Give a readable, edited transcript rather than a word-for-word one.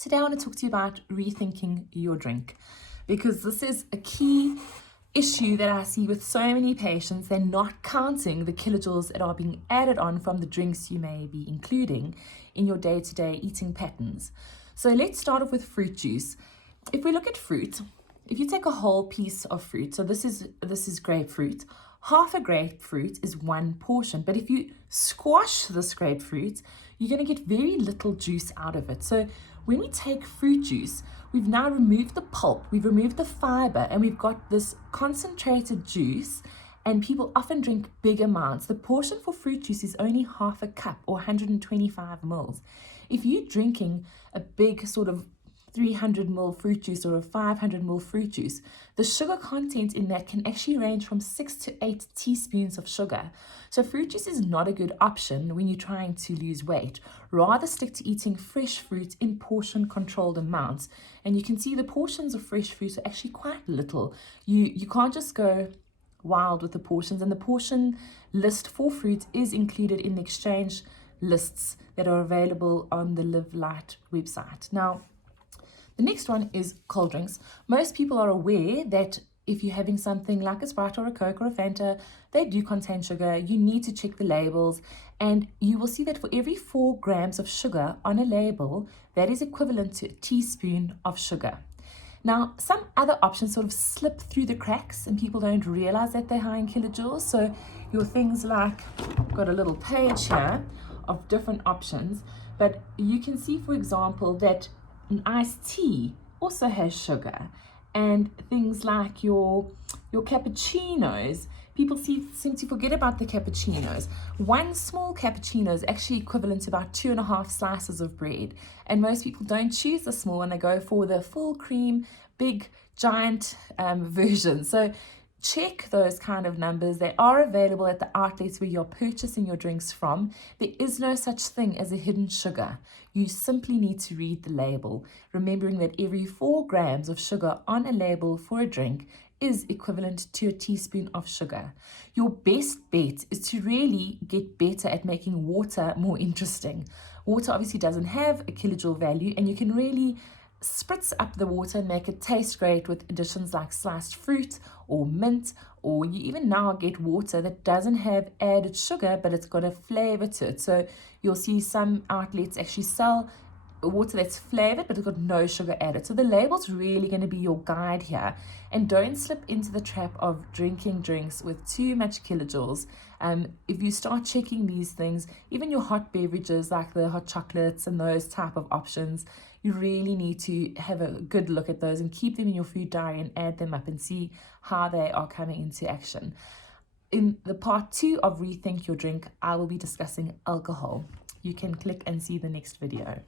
Today I want to talk to you about rethinking your drink, because this is a key issue that I see with so many patients. They're not counting the kilojoules that are being added on from the drinks you may be including in your day-to-day eating patterns. So let's start off with fruit juice. If we look at fruit, if you take a whole piece of fruit, so this is grapefruit, half a grapefruit is one portion, but if you squash this grapefruit, you're going to get very little juice out of it. So when we take fruit juice, we've now removed the pulp, we've removed the fiber, and we've got this concentrated juice, and people often drink big amounts. The portion for fruit juice is only half a cup or 125 mils. If you're drinking a big sort of 300 ml fruit juice or a 500 ml fruit juice, the sugar content in that can actually range from 6 to 8 teaspoons of sugar. So fruit juice is not a good option when you're trying to lose weight. Rather stick to eating fresh fruit in portion controlled amounts. And you can see the portions of fresh fruit are actually quite little. You can't just go wild with the portions, and the portion list for fruit is included in the exchange lists that are available on the iLiveLite website. Now, the next one is cold drinks. Most people are aware that if you're having something like a Sprite or a Coke or a Fanta, they do contain sugar. You need to check the labels, and you will see that for every 4 grams of sugar on a label, that is equivalent to a teaspoon of sugar. Now, some other options sort of slip through the cracks and people don't realize that they're high in kilojoules. So your things like, I've got a little page here of different options, but you can see, for example, that an iced tea also has sugar, and things like your cappuccinos, people seem to forget about the cappuccinos. One small cappuccino is actually equivalent to about 2.5 slices of bread, and most people don't choose the small one. They go for the full cream, big, giant version. So check those kind of numbers. They are available at the outlets where you're purchasing your drinks from. There is no such thing as a hidden sugar. You simply need to read the label, remembering that every 4 grams of sugar on a label for a drink is equivalent to a teaspoon of sugar. Your best bet is to really get better at making water more interesting. Water obviously doesn't have a kilojoule value, and you can really spritz up the water and make it taste great with additions like sliced fruit or mint, or you even now get water that doesn't have added sugar, but it's got a flavor to it. So you'll see some outlets actually sell water that's flavored, but it's got no sugar added. So the label's really going to be your guide here, and don't slip into the trap of drinking drinks with too much kilojoules. If you start checking these things, even your hot beverages like the hot chocolates and those type of options, you really need to have a good look at those and keep them in your food diary and add them up and see how they are coming into action. In the part 2 of Rethink Your Drink, I will be discussing alcohol. You can click and see the next video.